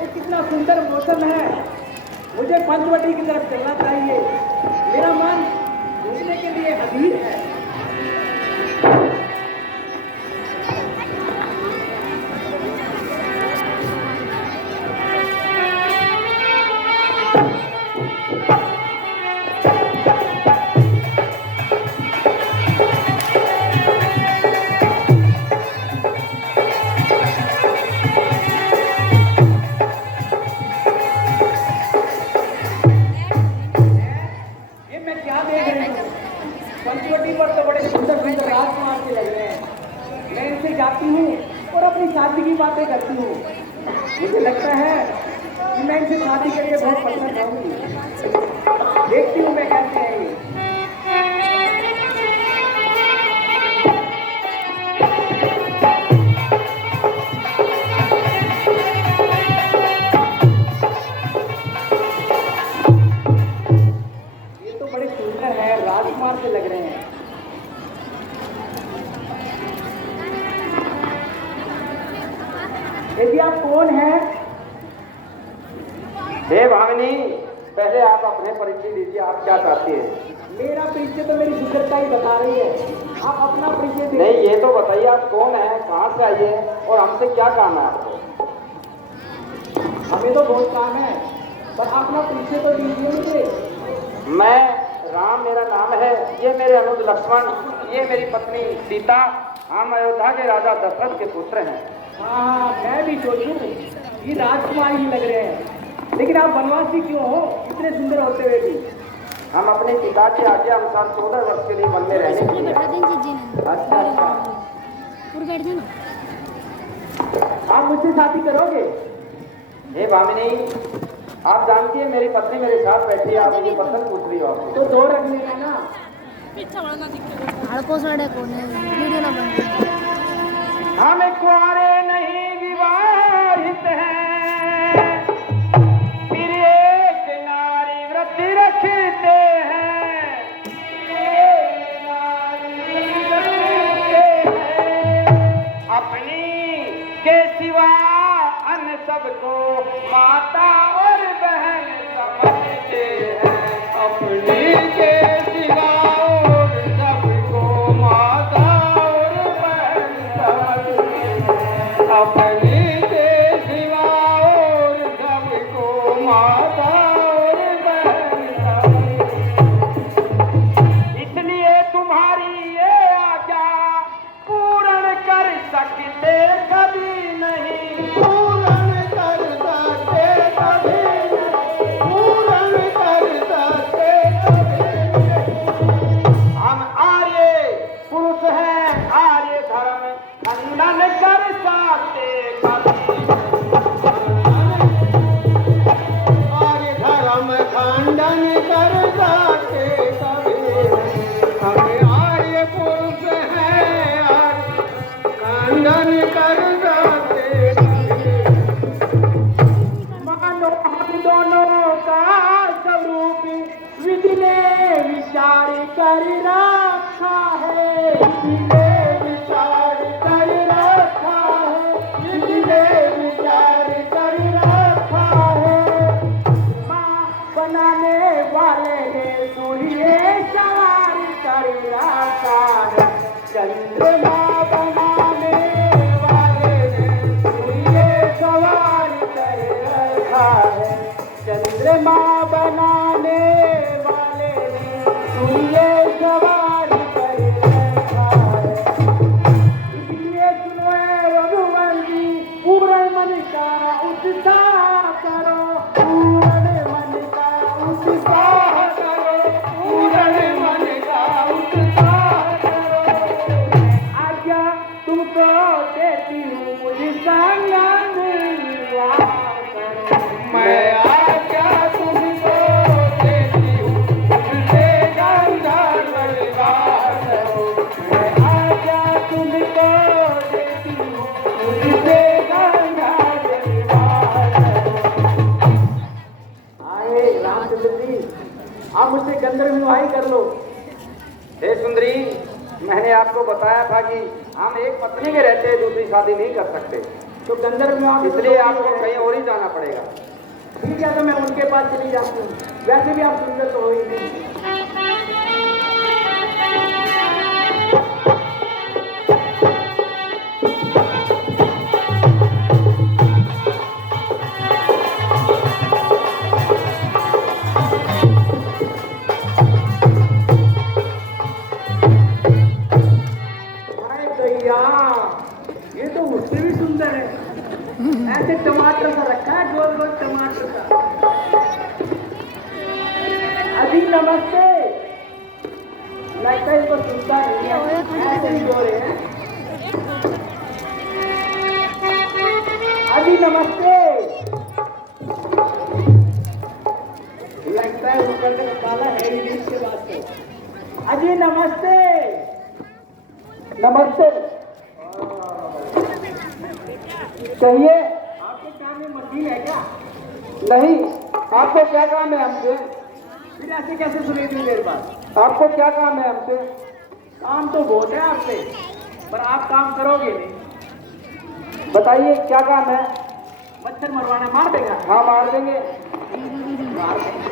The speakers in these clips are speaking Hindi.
ये कितना सुंदर मौसम है। मुझे पंचवटी की तरफ चलना चाहिए। मेरा मन घूमने के लिए अधीर है। पंचवटी पर तो बड़े सुंदर सुंदर राजकुमार के लग रहे हैं। मैं इनसे जाती हूँ और अपनी शादी की बातें करती हूँ। मुझे लगता है कि मैं इनसे शादी करके बहुत पसंद आऊंगी। देखती हूँ मैं कैसे है ये। ये तो बड़े सुंदर है, राजकुमार से लग रहे हैं। यदि आप कौन हैं? हे भामिनी, पहले आप अपने परिचय दीजिए, आप क्या चाहती हैं? मेरा परिचय तो मेरी सुंदरता ही बता रही है। आप अपना परिचय दीजिए। नहीं, ये तो बताइए आप कौन हैं, कहाँ से आई है और हमसे क्या काम है आपको? हमें तो बहुत काम है, पर अपना परिचय तो दीजिए मुझे। मैं राम मेरा नाम है, ये मेरे अनुज लक्ष्मण, ये मेरी पत्नी सीता। हम अयोध्या के राजा दशरथ के पुत्र हैं। हाँ, मैं भी सोचूं ये राजकुमार ही लग रहे हैं, लेकिन आप बनवासी क्यों हो इतने सुंदर होते हुए भी? हम अपने पिता की आज्ञा अनुसार 14 वर्ष के लिए वन में रहने के लिए। अच्छा, आप मुझसे शादी करोगे? हे भामिनी, आप जानती है मेरी पत्नी मेरे साथ बैठी है, आप मुझे पसंद पूछ रही हो आपको। तो दो रख लेना ना। हम कुआरे नहीं विवाहित हैं, फिर एक नारी व्रत रखते हैं, एक नारी व्रत रखते हैं। अपनी के सिवा अन्य सबको माता और बहन समझते हैं। अपनी के सिवा और सबको माता और बहन समझते हैं। अपनी के सिवा और सबको माता और बहन समझते हैं। इसलिए तुम्हारी ये आज्ञा पूर्ण कर सकते कभी नहीं, पूर्ण कर सकते कभी नहीं, पूर्ण कर सकते कभी नहीं। हम आर्य पुरुष हैं, आर्य धर्म खंडन कर सकते कभी नहीं, आर्य धर्म खंडन कर सकते कभी नहीं। हम आर्य पुरुष हैं, आर्य खंडन कर सकते कभी नहीं। मानो हम दोनों का स्वरूप विधि ने विचार कर रखा है। विधि ने विचार कर रखा है, विधि ने विचार कर रखा है। माँ बनाने वाले ने सूर्य सवार कर रखा है। चंद्रमा बनाने वाले ने सूर्य सवार कर रखा है। चंद्रमा बनाने वाले ने सूर्य सवार कर रखा है। इसलिए सुनो रघुवंशी, पूर्ण मन का उत्साह करो, पूर्ण मन का उत्साह करो, पूर्ण मन का उत्साह करो। आज्ञा तुमको देती हूँ, मुझे संग विवाह करो। मैं आज्ञा तुमको देती हूँ, मुझसे गंधर्व विवाह करो। मैं आज्ञा तुमको देती हूँ, मुझसे गंधर्व विवाह करो। आए रामचंद्र जी, आप मुझसे गंधर्व विवाह ही कर लो। हे सुंदरी, मैंने आपको बताया था कि हम एक पत्नी के रहते दूसरी शादी नहीं कर सकते। तो गंधर्व में इसलिए आपको कहीं और ही जाना पड़ेगा। ठीक है, तो मैं उनके पास चली जाती हूँ। वैसे भी आप सुंदर तो हो ही नहीं। ये तो उससे भी सुंदर है। ऐसे टमाटर सा रखा है, गोल गोल टमाटर का। अजी नमस्ते। लगता है इसको सुनता नहीं है, ऐसे ही बोल रहे हैं। अजी नमस्ते। लगता है ऊपर का काला है ही नहीं इसके बाद से। अजी नमस्ते। नमस्ते। कहिए। आपके काम में मशीन है क्या? नहीं, आपको क्या काम है हमसे? फिर ऐसे कैसे सुने इतनी देर बाद? आपको क्या काम है हमसे? काम तो बहुत है आपसे, पर आप काम करोगे नहीं। बताइए क्या काम है? मच्छर मरवाना, मार देगा? हाँ मार देंगे। मार देंगे।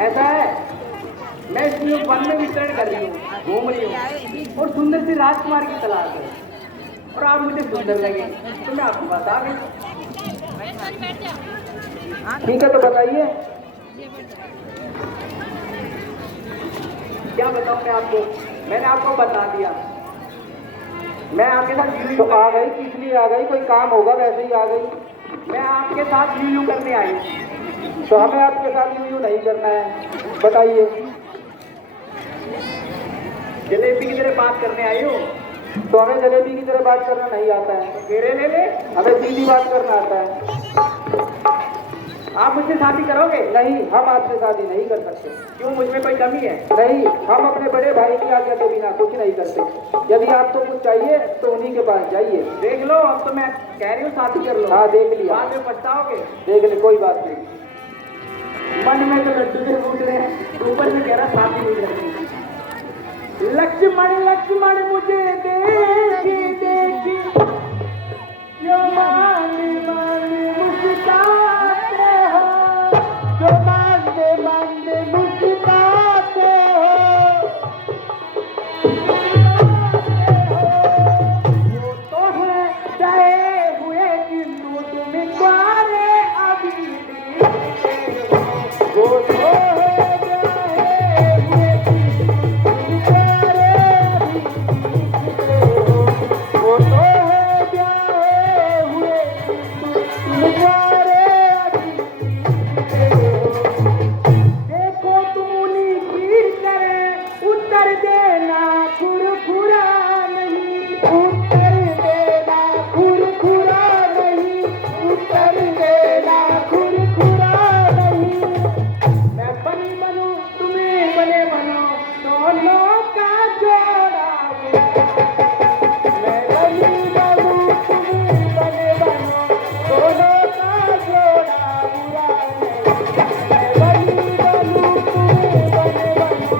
ऐसा है, मैं इस वन में विचरण कर रही हूँ, घूम रही हूँ और सुंदर सी राजकुमार की तलाश है, और आप मुझे सुंदर लगे तो मैं आपको बता गई। ठीक है, तो बताइए। क्या बताऊं मैं आपको? मैंने आपको बता दिया। मैं आपके साथ तो आ गई, किस लिए आ गई? कोई काम होगा वैसे ही आ गई। मैं आपके साथ यूं करने आई। तो हमें आपके साथ यूं नहीं करना है, बताइए। जलेबी की तरह बात करने आई हो? तो हमें जलेबी की तरह बात करना नहीं आता है, घेरे ले ले। हमें सीधी बात करना आता है। आप मुझसे शादी करोगे? नहीं, हम आपसे शादी नहीं कर सकते। क्यों, मुझ में कोई कमी है? नहीं, हम अपने बड़े भाई की आज्ञा के बिना कुछ नहीं करते। यदि आपको कुछ चाहिए तो उन्हीं के पास जाइए। देख लो, अब तो मैं कह रही हूँ शादी कर लो। हाँ देख लिया। बाद में पछताओगे। देख ले, कोई बात नहीं। मन में तो लड्डू के फूट रहे हैं, ऊपर में कह रहा शादी नहीं करनी। लक्ष्मण लक्ष्मण मुझे देखी देखी जो मांगे मांगे मुस्कुराते हो, जो मांगे मांगे मुस्कुराते हो, वो तो है चाहे हुए किंतु तुम द्वारे अभी भी, वो तो है चाहे हुए किंतु तुम द्वारे अभी भी, वो तो है चाहे हुए किंतु तुम द्वारे अभी भी। देखो तुम उन्हीं की तरह उत्तर देना खुरखुरा नहीं, उत्तर देना खुरखुरा नहीं, उत्तर देना खुरखुरा नहीं। मैं बनी बनूं तुम्हें बने बनो, दोनों का जोड़ा मैं बनी बनूं तुम्हें बने बनो, दोनों का जोड़ा बुरा है। मैं बनी बनूं तुम्हें बने बनो,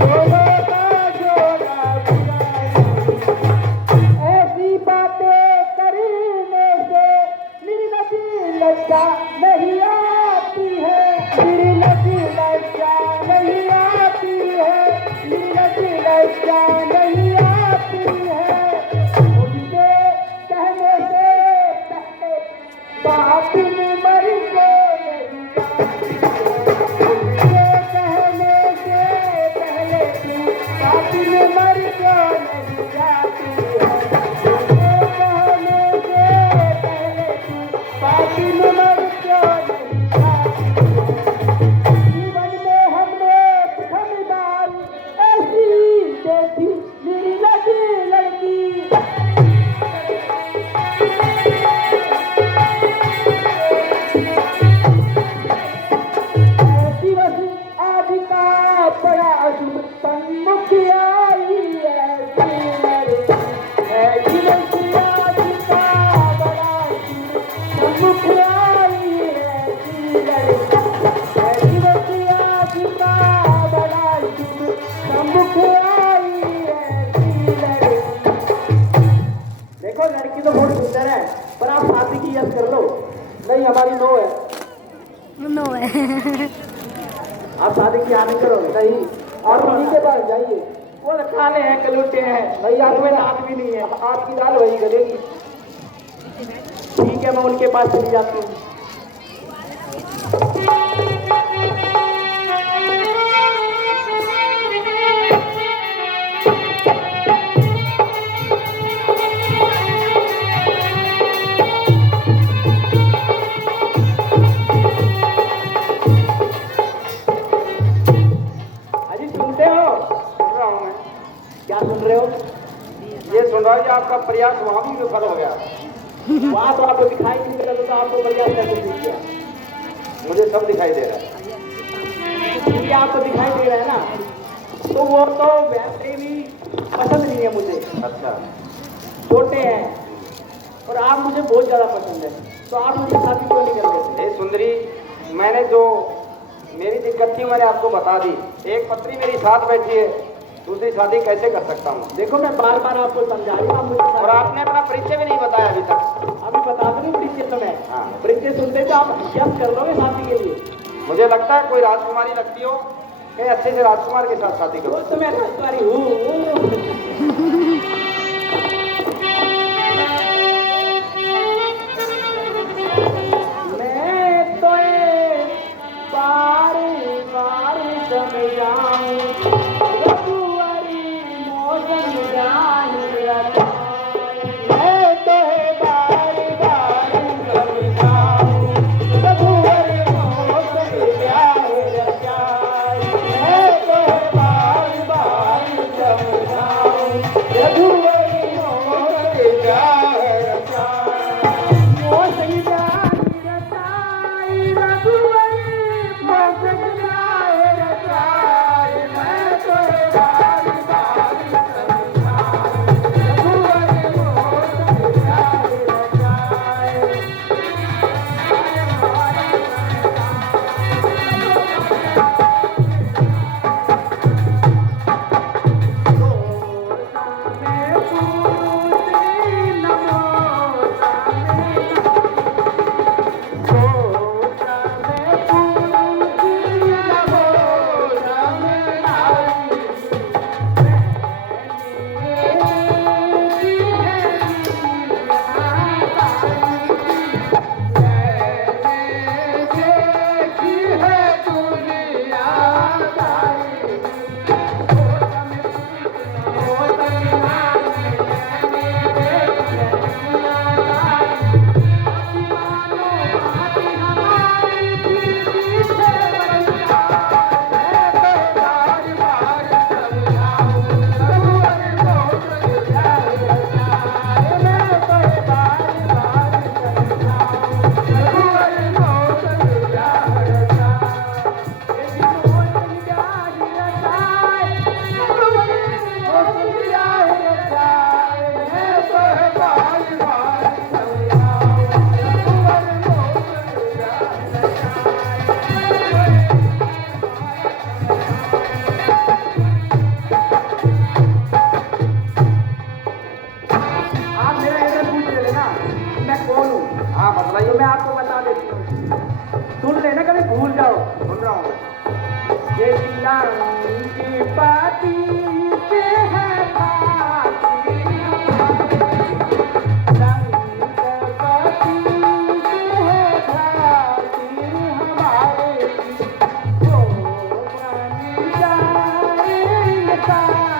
दोनों का जोड़ा बुरा है। ऐसी बातें करने से निर्लज्जी लज्जा नहीं आती है, निर्लज्जी लज्जा नहीं आती है, निर्लज्जी लज्जा नहीं आती है। मुझसे कहने से पहले बात में मर के नहीं आती है, मुझसे कहने से पहले तू बात में मर के नहीं आती है, मुझसे कहने से पहले तू बात में मर के नहीं आती है। जीवन में हमने खरीदारी ऐसी देखी निर्लज्जी लड़की, ऐसी वसी आदि का बड़ा अशुभ सन्मुख आई ऐसी लड़की, ऐसी वसी आदि का बड़ा अशुभ सन्मुख आई आप शादी की यस कर लो। नहीं, हमारी नो है। नो है। आप शादी की हानि करोगे? नहीं। और उन्हीं के पास जाइए, वो तो खाने हैं, कलूटे हैं। नहीं, आप में दाल भी नहीं है, आपकी दाल वही गलेगी। ठीक है, मैं उनके पास चली जाती हूँ। अजी सुनते हो? सुन रहा हूँ मैं। क्या सुन रहे हो? ये सुन रहा हूँ कि आपका प्रयास वहाँ भी विफल हो गया। वहां तो आपको दिखाई नहीं दे रहा, तो आपको बढ़िया कैसे दिख गया? मुझे सब दिखाई दे रहा है। ये आपको दिखाई दे रहा है ना, तो वो तो वैसे भी पसंद नहीं है मुझे। अच्छा, छोटे हैं और आप मुझे बहुत ज्यादा पसंद है, तो आप मुझे शादी क्यों नहीं कर देते? हे सुंदरी, मैंने जो मेरी दिक्कत थी मैंने आपको बता दी। एक पत्नी मेरी साथ बैठी है, दूसरी शादी कैसे कर सकता हूँ? देखो, मैं बार बार आपको समझा रही हूँ, आप मुझे और आपने अपना परिचय भी नहीं बताया अभी तक। अभी बता दूँ परिचय समय। हाँ। परिचय सुनते तो आप यस कर लोगे शादी के लिए। मुझे लगता है कोई राजकुमारी लगती हो, कहीं अच्छे से राजकुमार के साथ शादी वो करो। तो मैं राजकुमारी हूँ। मैं तो एक बार बार समझाऊं, रघुवरी मौसम जाहिर रचाए। मैं तो एक बार बार समझाऊं, रघुवरी मौसम जाहिर रचाए। मैं तो एक बार बार समझाऊं, रघुवरी मौसम जाहिर रचाए। मौसम जाहिर रचाए, रघुवरी मौसम जाहिर रचाए। मैं तो एक बार बार समझाऊं, रघुवरी मौसम जाहिर रचाए। आप मेरा एड्रेस पूछ रहे थे ना, मैं कौन हूँ? हाँ बतलाइए। तो मैं आपको बता देती हूँ, सुन लेना, कभी भूल जाओ। सुन रहा हूँ। ये की पाती से है भाती, रंगपति से है भाती हमारे की। ओ बन जाए सारे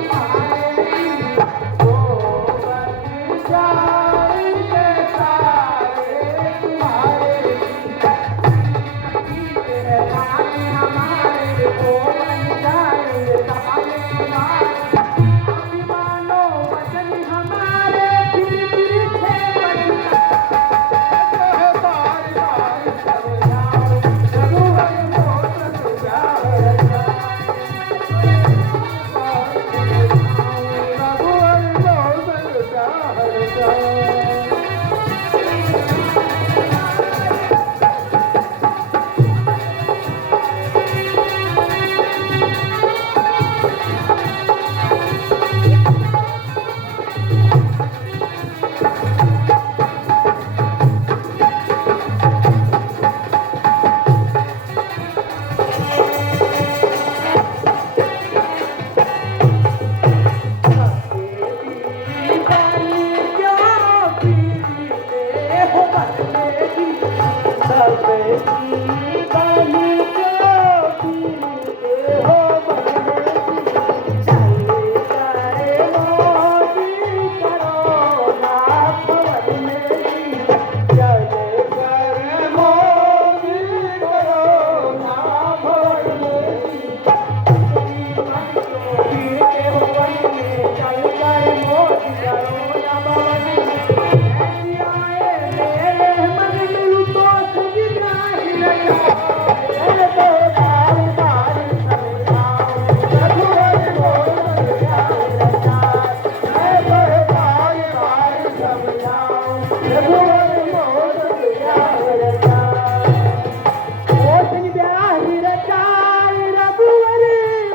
तुम्हारे की, ओ बन जाए सारे तुम्हारे की। हमारे को बन जाए रघुवर मोर ब्याह रचाई, मोसन ब्याह रचाई, रघुवर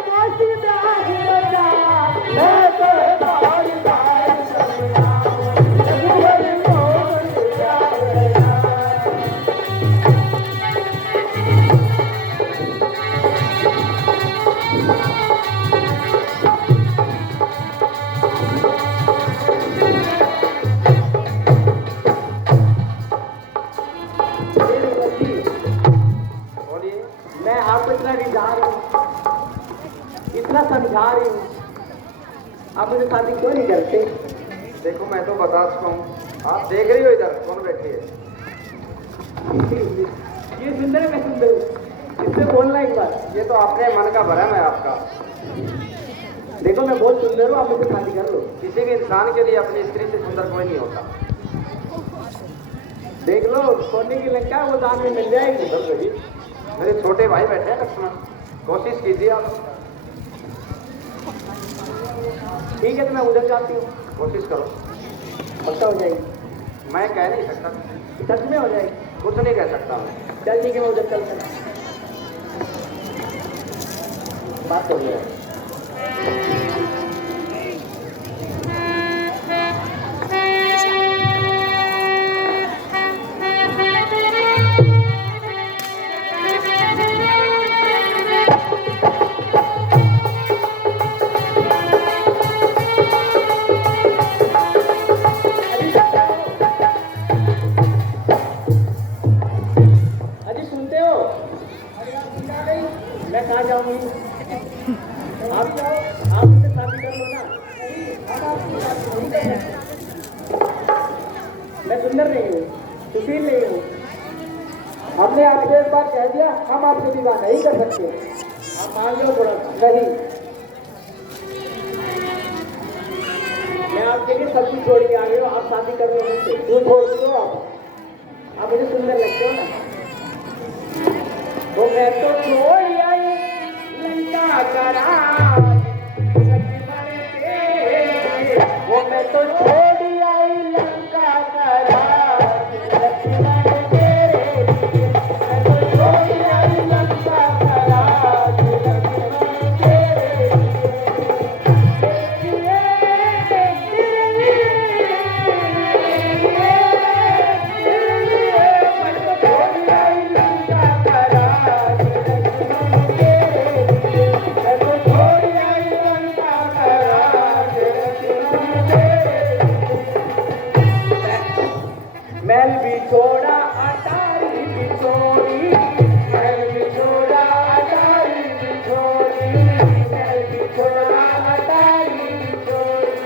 मोसन ब्याह रचाई, मैं तो बार बार सपना रघुवर मोर ब्याह रचाई। बोलिए। मैं आपको इतना रिझा रही हूँ, इतना समझा रही हूँ, आप मुझे शादी क्यों नहीं करते? देखो मैं तो बता चुका हूँ, आप देख रही हो इधर कौन बैठी है। ये सुंदर है, मैं सुंदर हूँ, इससे बोलना एक बार। ये तो अपने मन का भरम है आपका। देखो मैं बहुत सुंदर हूँ, आप मुझसे शादी कर लो। किसी भी इंसान के लिए अपनी स्त्री से सुंदर कोई नहीं होता। देख लो, सोने की लंका वो दान में मिल जाएगी। मेरे छोटे भाई बैठे हैं लक्ष्मण, कोशिश कीजिए आप। ठीक है तो मैं उधर जाती हूँ, कोशिश करो। पक्का हो जाएगी? मैं कह नहीं सकता, सच में हो जाएगी? कुछ नहीं कह सकता मैं। चल ठीक है, मैं उधर चलता हूँ। बात हो गया। अजी सुनते हो? मैं कहाँ जाऊंगी? आप जाओ, आप मुझसे शादी कर लो ना। मैं सुंदर नहीं हूँ, सुशील नहीं हूँ। हमने आपसे एक बार कह दिया, हम आपसे विवाह नहीं कर सकते। आप मान लो थोड़ा सा। नहीं, मैं आपके लिए सब कुछ छोड़ के आ गई हूँ, आप शादी कर लो मुझसे। क्यों छोड़ दो आप मुझे सुंदर लगते हो ना। तो मैं तो छोड़ आई लंका का राज, वो मैं तो छोड़ आई लंका का राज, लक्ष्मण तेरे लिए। मैं तो छोड़ आई लंका का राज, लक्ष्मण तेरे मैल भी छोड़ा अटारी भी छोड़ी, मैल भी छोड़ा अटारी भी छोड़ी, मैल भी छोड़ा अटारी भी छोड़ी,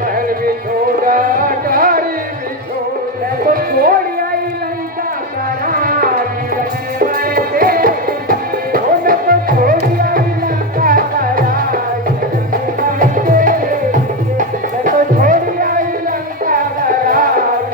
मैल भी छोड़ा अटारी भी छोड़ी। मैं तो छोड़ आई लंका का राज, लक्ष्मण तेरे लिए। ओ मैं तो छोड़ आई लंका का राज, लक्ष्मण तेरे लिए। मैं तो छोड़ आई लंका का राज,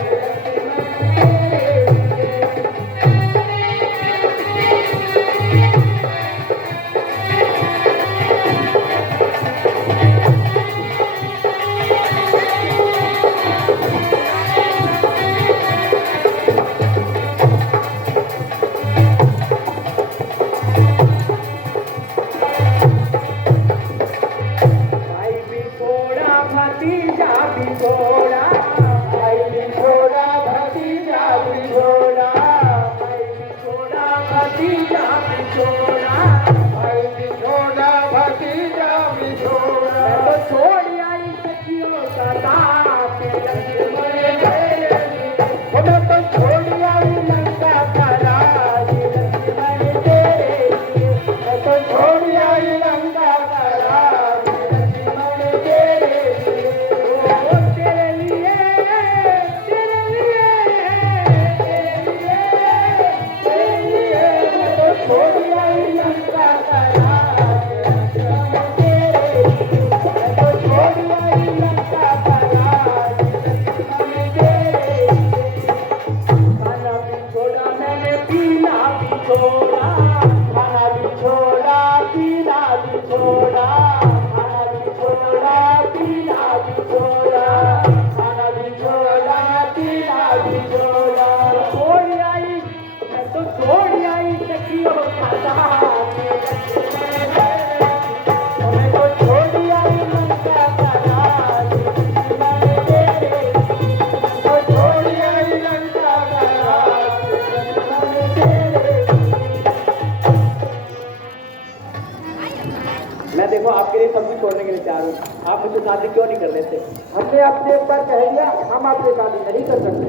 मुझसे शादी क्यों नहीं कर लेते? हमने आपसे एक बार कह दिया, हम आपसे शादी नहीं कर सकते।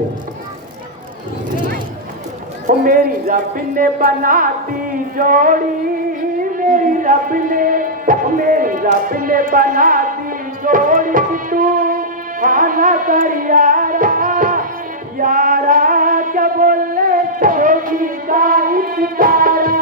ओ मेरी रब ने बना दी जोड़ी, मेरी रब ने, मेरी रब ने बना दी जोड़ी, तू खाना कर यारा, यारा क्या बोले जोगी का इश्कारा।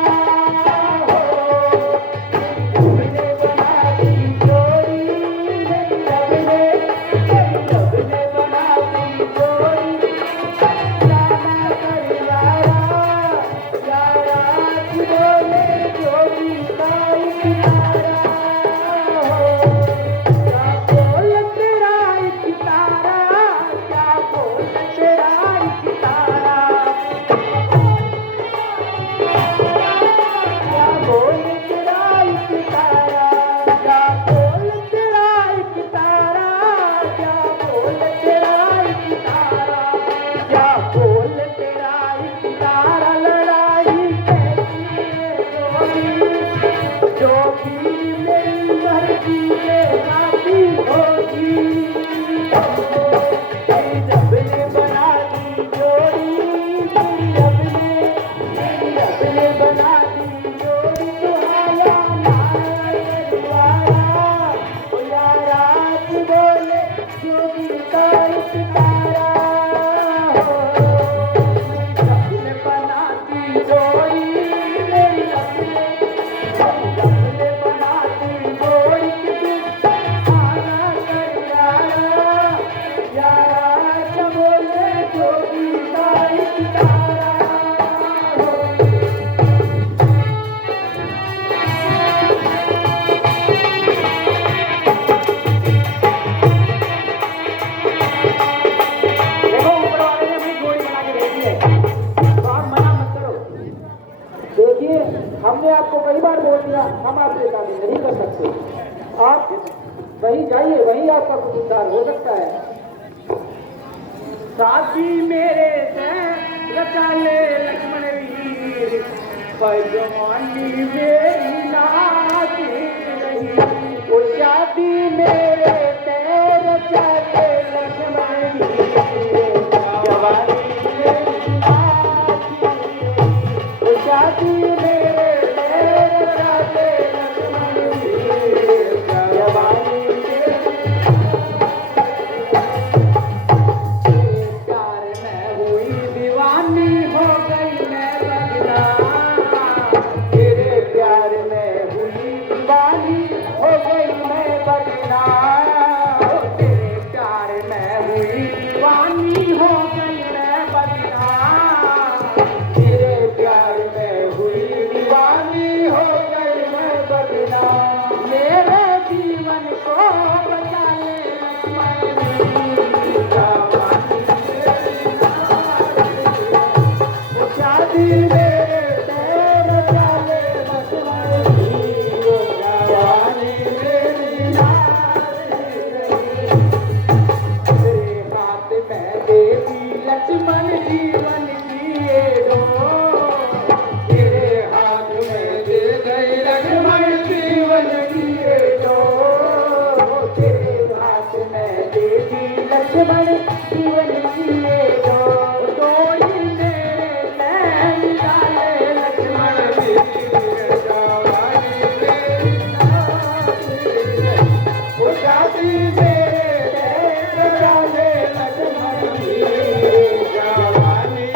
हमने आपको कई बार बोल दिया, हम आपसे शादी नहीं कर सकते। आप वहीं जाइए, वहीं आपका कुछ उद्धार हो सकता है। शादी मेरे से रचा ले लक्ष्मण वीर, भगवानी मेरी नाती रही। वो शादी मेरे से रचा ले लक्ष्मण वीर, जवानी मेरी नाती रही। वो शादी मेरे से रचा ले लक्ष्मण वीर, जवानी प्यार में हुई दीवानी हो गई मैं बदना, तेरे प्यार में हुई दीवानी हो गई मैं बदना। तेरे प्यार में हुई दीवानी हो गई मैं बदना। तेरे प्यार में हुई दीवानी हो गई मैं बदना। मेरे जीवन को बचा ले लक्ष्मण वीर, वो शादी मेरे तेर चाले लक्ष्मण वीर, जवानी मेरी नारी रही। तेरे हाथ में देवी लक्ष्मण जीवन जिए दो, तेरे हाथ में दे गई लक्ष्मण जीवन जिए दो। तेरे हाथ में देवी लक्ष्मण जीवन जिए दो। तोड़ी मेरे नैन डाले लक्ष्मण वीर, जवानी मेरी नारी रही। वो शादी मेरे तेरे डाले लक्ष्मण वीर, जवानी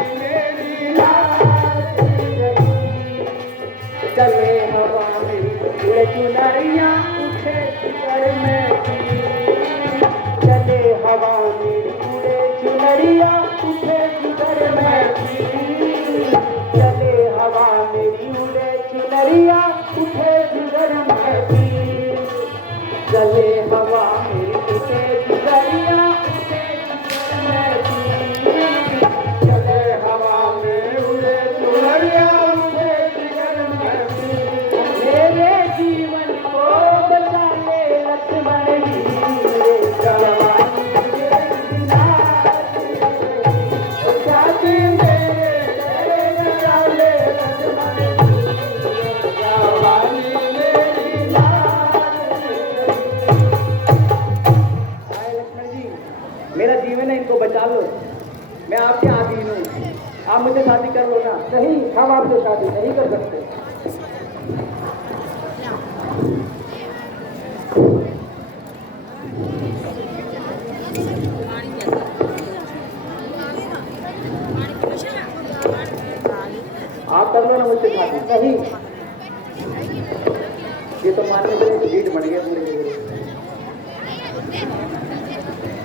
आप मुझे शादी कर लो ना। नहीं, हम आपसे शादी नहीं कर सकते। आप कर लो ना मुझसे शादी। नहीं, ये तो मानने के लिए तो भीड़ बढ़ गया पूरे।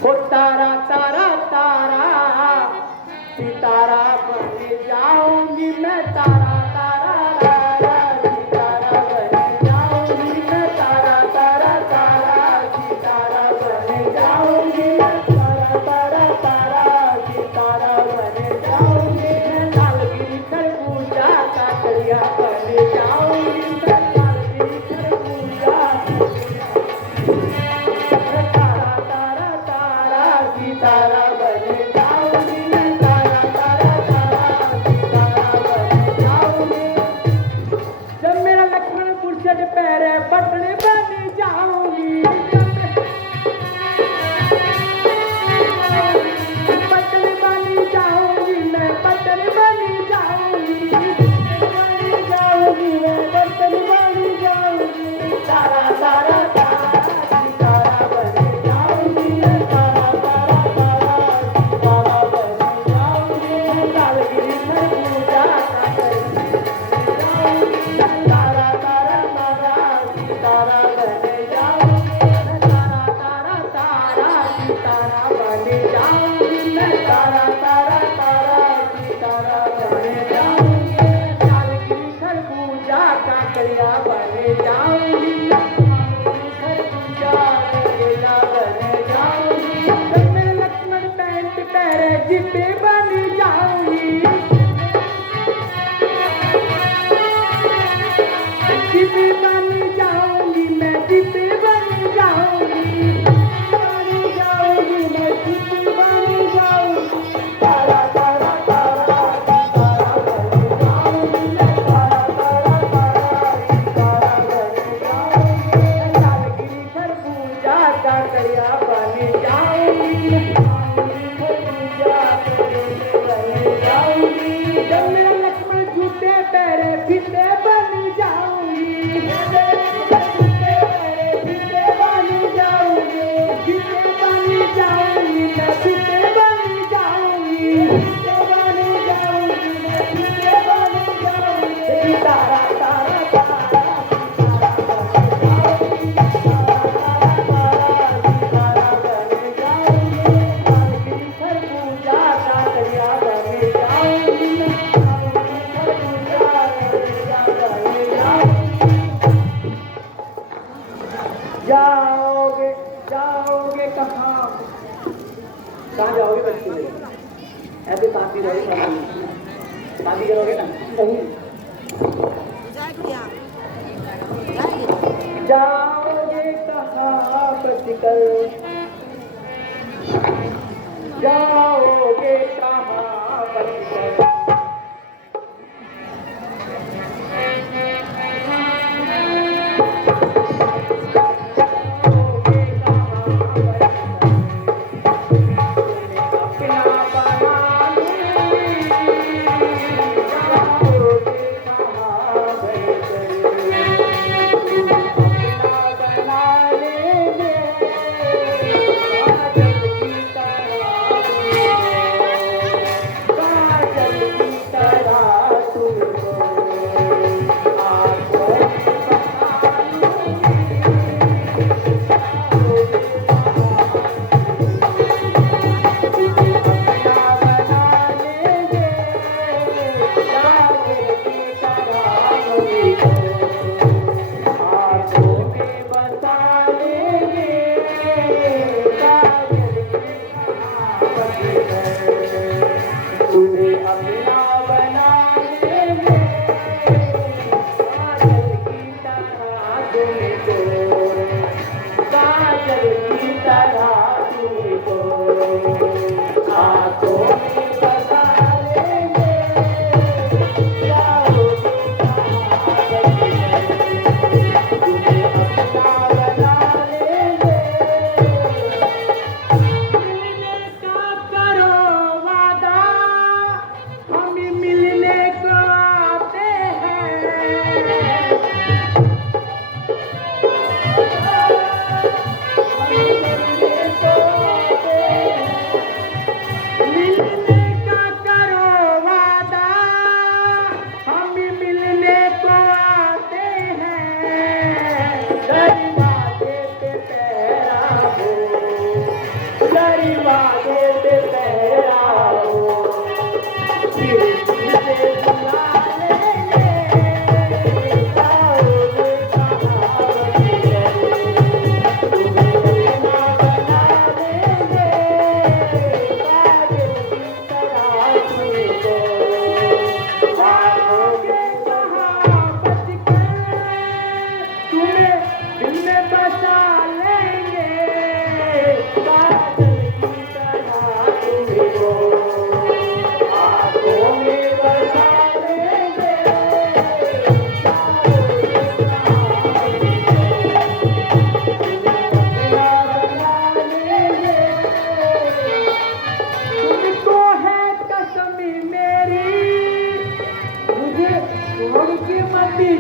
हो तारा तारा तारा सितारा बन जाऊंगी मैं, तारा तारा तारा सितारा बन जाऊंगी मैं, तारा तारा तारा सितारा बन जाऊंगी मैं, तारा तारा तारा सितारा बन जाऊंगी मैं, लालगिरी खरबूजा काकड़िया बन जाऊंगी मैं, लालगिरी खरबूजा तारा तारा तारा सितारा बन जाऊंगी मैं, तारा तारा तारा सितारा बन जाऊंगी। जब मेरा लक्ष्मण फुर्सत पैरे पटने बन जाऊंगी, पटने बन जाऊंगी मैं, पटने बन जाऊंगी, बन जाऊंगी मैं, पटने बन जाऊंगी, तारा तारा तारा सितारा बन जाऊंगी मैं, तारा तारा तारा सितारा बन जाऊंगी, लालगिरी खरबूजा काकड़िया तारा तारा तारा सितारा बन जाऊंगी मैं, तारा तारा तारा सितारा बन जाऊंगी मैं, तारा तारा तारा सितारा बन जाऊंगी, लालगिरी खरबूजा काकड़िया बन जाऊंगी, लालगिरी खरबूजा काकड़िया बन जाऊंगी। जब मेरे लक्ष्मण पैंट पैरे जिब्बे बन जाऊंगी, जिब्बे बन जाऊंगी मैं, जिब्बे बन जाऊंगी, बन जाऊंगी मैं, जिब्बे बन जाऊंगी, तारा तारा तारा सितारा बन जाऊंगी मैं, तारा तारा तारा सितारा बन जाऊंगी, लालगिरी खरबूजा काकड़िया बन जाऊंगी, लालगिरी खरबूजा काकड़िया बन जाऊंगी। जब मेरा लक्ष्मण झूठे पैरे फिटे बन जाऊंगी, झूठे पैरे फिटे बन जाऊंगी, फिटे बन जाऊंगी मैं, फिटे बन जाऊंगी, फिटे बन जाऊंगी मैं, फिटे बन जाऊंगी, तारा तारा तारा सितारा बन जाऊंगी, तारा तारा तारा सितारा बन जाऊंगी, लालगिरी खरबूजा काकड़िया बन जाऊंगी मैं, लालगिरी खरबूजा काकड़िया बन जाऊंगी। जाओगे जाओगे कहाँ जाओगे बच्चे मेरे? ऐसे शादी रहोगे, शादी करोगे ना? नहीं, जाओगे कहाँ बचकर, जाओगे कहाँ बचकर,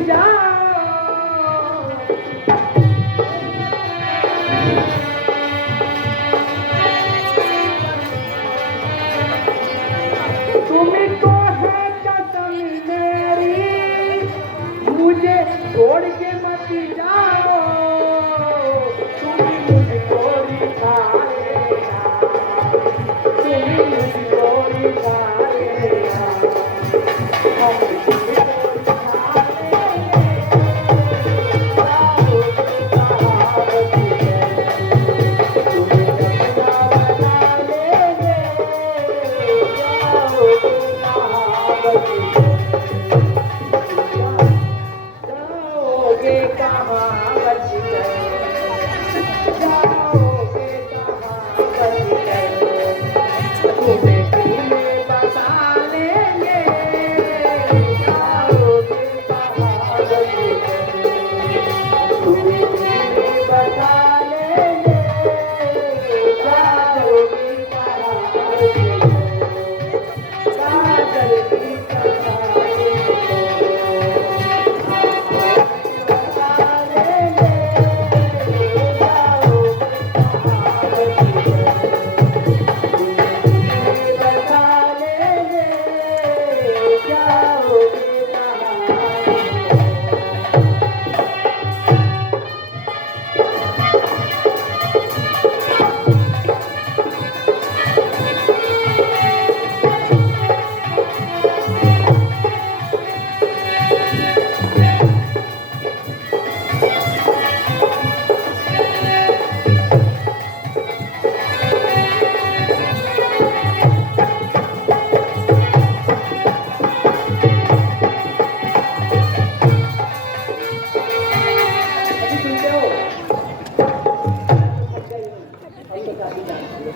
जाओ। तुमको है कसम मेरी, मुझे छोड़ के मत जाओ। तुम मुझको रिझा लेना, तुम मुझको रिझा लेना, हम तुमको रिझा लेंगे। जाओगे कहाँ बच गए, जाओगे कहाँ बच गए, तुम्हें तुम्हें बता लेंगे। जाओगे कहाँ बच गए, तुम्हें तुम्हें बता लेंगे। जाओगे कहाँ बच गए, काजल की कहाँ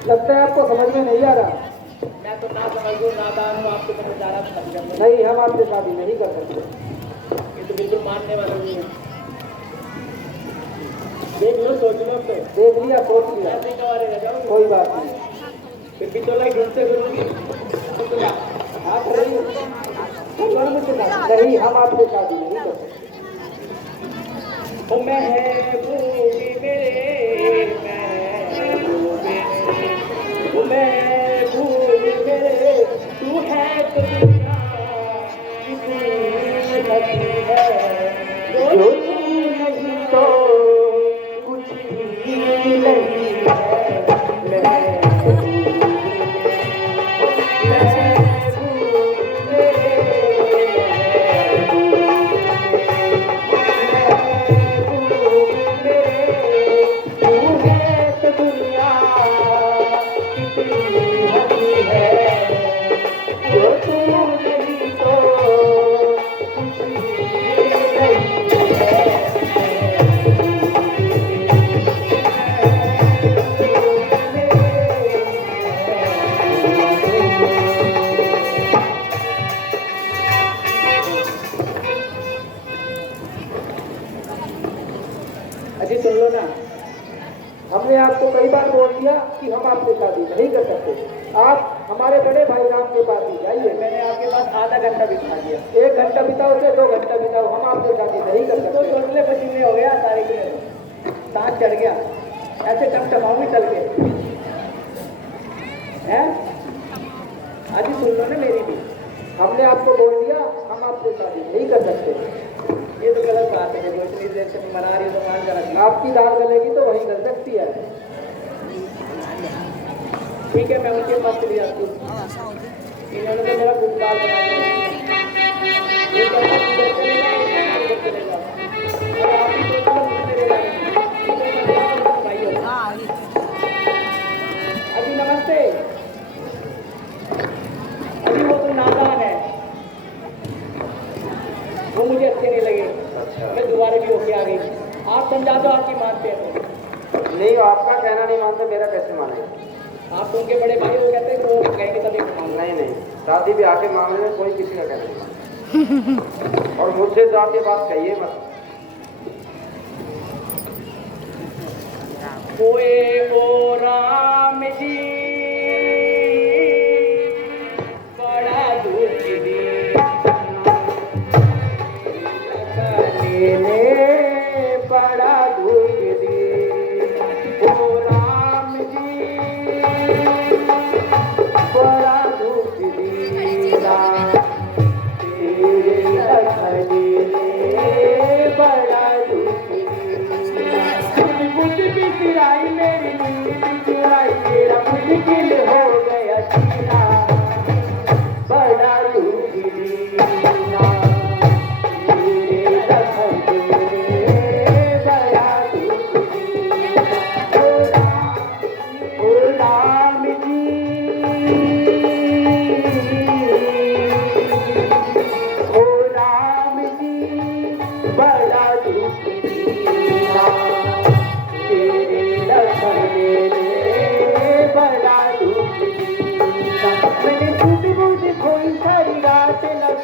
लगता है आपको समझ में नहीं आ रहा। मैं तो ना समझूं नादान हूँ, आपको समझदार आप शादी करने नहीं, हम आपसे शादी नहीं कर सकते। ये तो बिल्कुल मानने वाला नहीं है। देख लो, सोच लो, तो देख लिया, सोच लिया, ऐसे कवारे रह जाओ, कोई बात नहीं। फिर भी तो लाइक ढूंढते फिरूंगी। हाँ सही, नहीं, हम आपसे शादी नहीं कर सकते। मैं है भूमि मेरे, मैं भूल गए, तू है तो दुनिया कितनी लगी है, जो तू नहीं तो कुछ भी नहीं है। अजी सुन लो ना, हमने आपको कई बार बोल दिया कि हम आपसे शादी नहीं कर सकते। आप हमारे बड़े भाई राम के पास ही जाइए। मैंने आपके पास आधा घंटा बिता दिया, 1 घंटा बिताओ से 2 घंटा बिताओ, हम आपसे शादी नहीं कर सकते। तो चोटले पसीने हो गया, सारे के सांस चढ़ गया, ऐसे टमटमाऊंगी चल के हैं। अजी सुन लो ना मेरी भी, हमने आपको बोल दिया हम आपसे शादी नहीं कर सकते। ये तो गलत बात है, देखो इतनी देर से मना रही है तो मान कर आपकी दाल गलेगी तो वही गल सकती है। ठीक है, मैं उनके पास चली जाती हूँ, इन्होंने तो मेरा खूब दाल बना दिया। ये तो आप इधर चले जाओ, इधर चले जाओ, और आप ही तो मुझे मेरे भाई हो। अभी नमस्ते। अभी वो तो नादान है, वो मुझे अच्छे नहीं लगे। मैं दोबारा भी होके आ गई। आप समझा दो, आपकी मानते हैं तो नहीं, आपका कहना नहीं मानते, मेरा कैसे माने? आप तो उनके बड़े भाई, वो कहते हैं कि वो कहेंगे तभी मानना। नहीं, शादी ब्याह के मामले में कोई किसी का कहना नहीं मानता। और मुझसे तो आप ये बात कहिए मत। ओए ओ राम जी, बड़ा दुख दी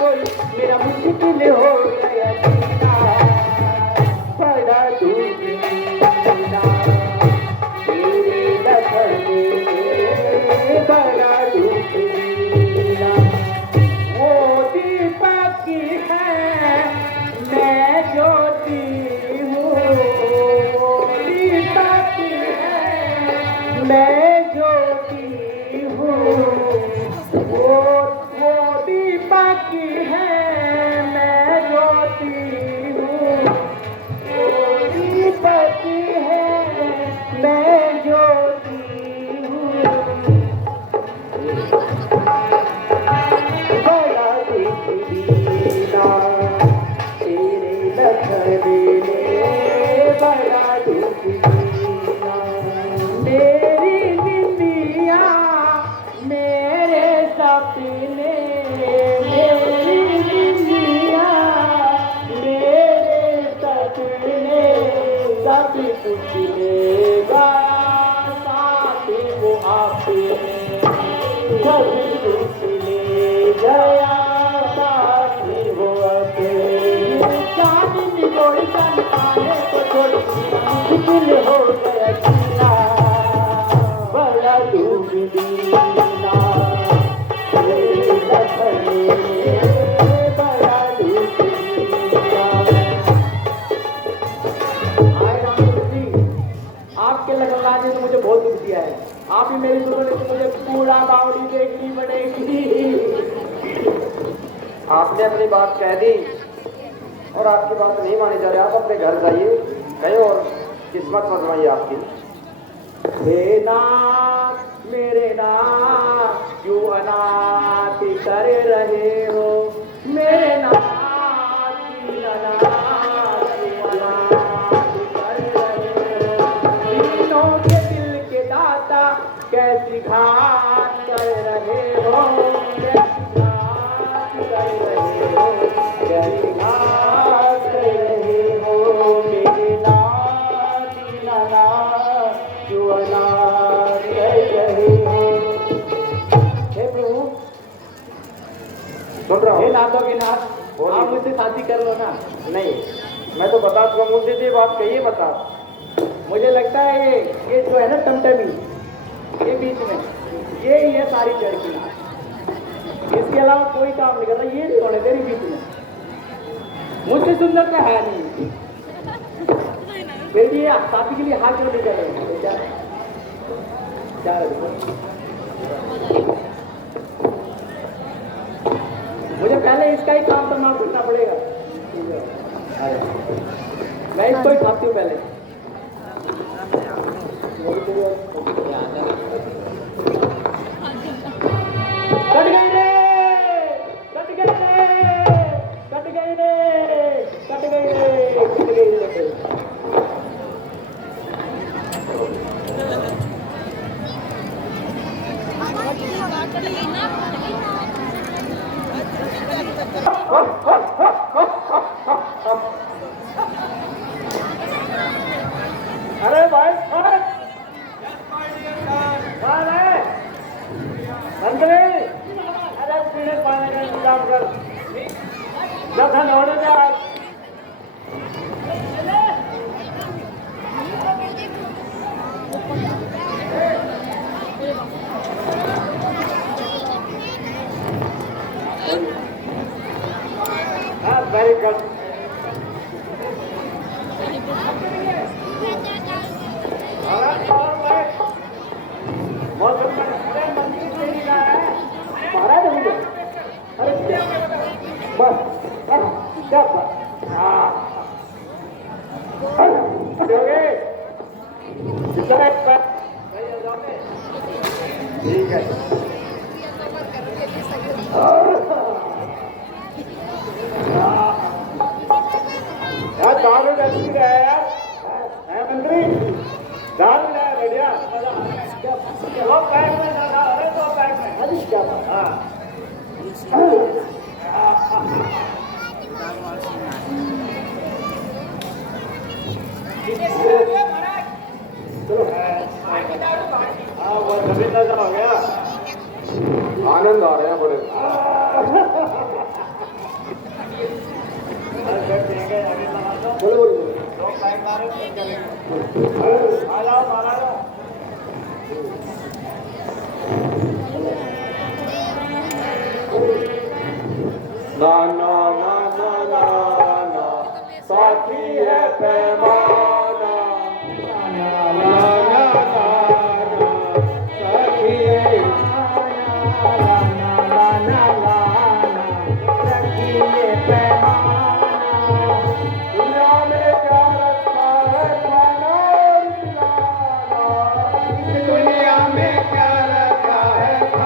कोई मेरा मुश्किल हो गया जीना, बड़ा दुख जीना, तेरे लखने बड़ा दुख जीना। वो दीपक है मैं ज्योति हूँ, वो दीपक है मैं ज्योति हूँ, वो दीपक है मैं ज्योति हूँ, वो दीपक है मैं ज्योति हूँ। बड़ा दुख दीना तेरे लखने बड़ा दुख दीना। मेरी निंदिया मेरे सपने, मेरी निंदिया मेरे सपने, सब कुछ ले गया साथ वो आपने, सब कुछ ले गया साथ वो अपने। चांदनी कोई चमकाने को थोड़ी मुश्किल हो गया जीना, बड़ा दुख दीना तेरे लखने बड़ा दुख दीना। हाय राम जी, आपके लगवाने ने मुझे बहुत दुख दिया है। आप ही मेरी दुल्हन है तो मुझे पूरा बावड़ी देखनी पड़ेगी। आपने अपनी बात कह दी और आपकी बात नहीं मानी जा रही। आप अपने घर जाइए, गए और किस्मत मजमाइए आपकी। हे नाथ मेरे नाथ क्यों अनाथ कर रहे हो, मेरे नाथ दीनानाथ क्यों अनाथ कर रहे हो। तीनों के दिल के दाता कैसी घात कर रहे हो, कैसी घात कर रहे हो, कैसी घात कर रहे हो। मेरे नाथ दीनानाथ क्यों अनाथ कर रहे हो। हे प्रभु, सुन रहा हे हूँ। नाथों के नाथ, बोलिए। आप मुझसे शादी कर लो ना। नहीं, मैं तो बता दूंगा, मुझसे ये बात कहिए बता। मुझे लगता है ये जो है ना टमटमी, ये बीच में ये ही है सारी लड़की, इसके अलावा कोई काम नहीं कर रहा। ये भी होने तेरी बीच में, मुझसे सुंदर तो है नहीं, फिर भी ये शादी के लिए हाथ क्यों नहीं कर रहे? क्या क्या मुझे पहले इसका ही काम करना करना पड़ेगा। मैं इसको ही खाती हूँ पहले। कट गई रे, कट गई रे, कट गई रे, कट गई रे, कट गई रे। अरे भाई कौन है? मंत्री, अरे पीने पानी का इंतजाम कर, जखन होने जाए। Very good. ठीक है। यार दारू जल्दी रहे यार, है मंत्री दारू ले बढ़िया। वो पैक में डाला, अरे तो पैक में अभी क्या बात। हाँ चलो आ जाओ महाराज। धन